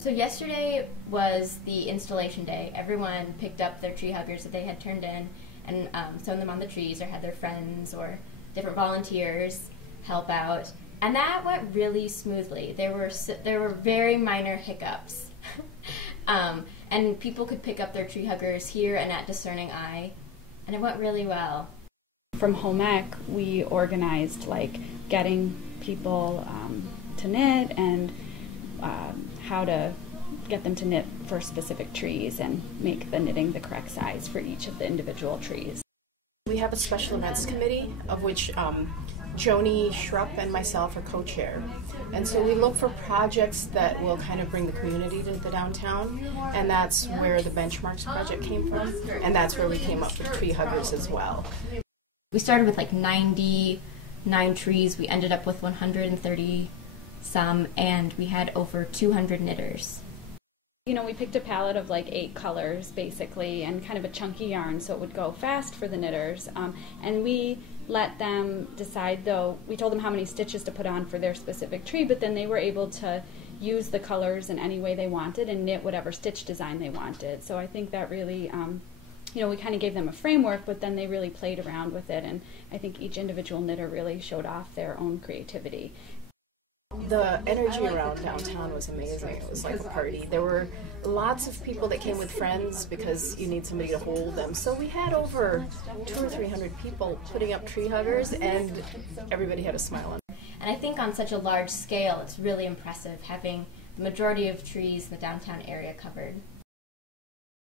So yesterday was the installation day. Everyone picked up their tree huggers that they had turned in and sewn them on the trees, or had their friends or different volunteers help out. And that went really smoothly. There were very minor hiccups. And people could pick up their tree huggers here and at Discerning Eye, and it went really well. From Home Ec, we organized getting people to knit and how to get them to knit for specific trees and make the knitting the correct size for each of the individual trees. We have a special events committee of which Joni Schrupp and myself are co-chair. And so we look for projects that will kind of bring the community to the downtown, and that's where the Benchmarks project came from, and that's where we came up with tree huggers as well. We started with 99 trees. We ended up with 130 some, and we had over 200 knitters. You know, we picked a palette of 8 colors basically, and kind of a chunky yarn so it would go fast for the knitters. And we let them decide, though, we told them how many stitches to put on for their specific tree, but then they were able to use the colors in any way they wanted and knit whatever stitch design they wanted. So I think that really, we kind of gave them a framework, but then they really played around with it, and I think each individual knitter really showed off their own creativity. The energy around downtown was amazing. It was like a party. There were lots of people that came with friends because you need somebody to hold them. So we had over 200 or 300 people putting up tree huggers, and everybody had a smile on them. And I think on such a large scale, it's really impressive having the majority of trees in the downtown area covered.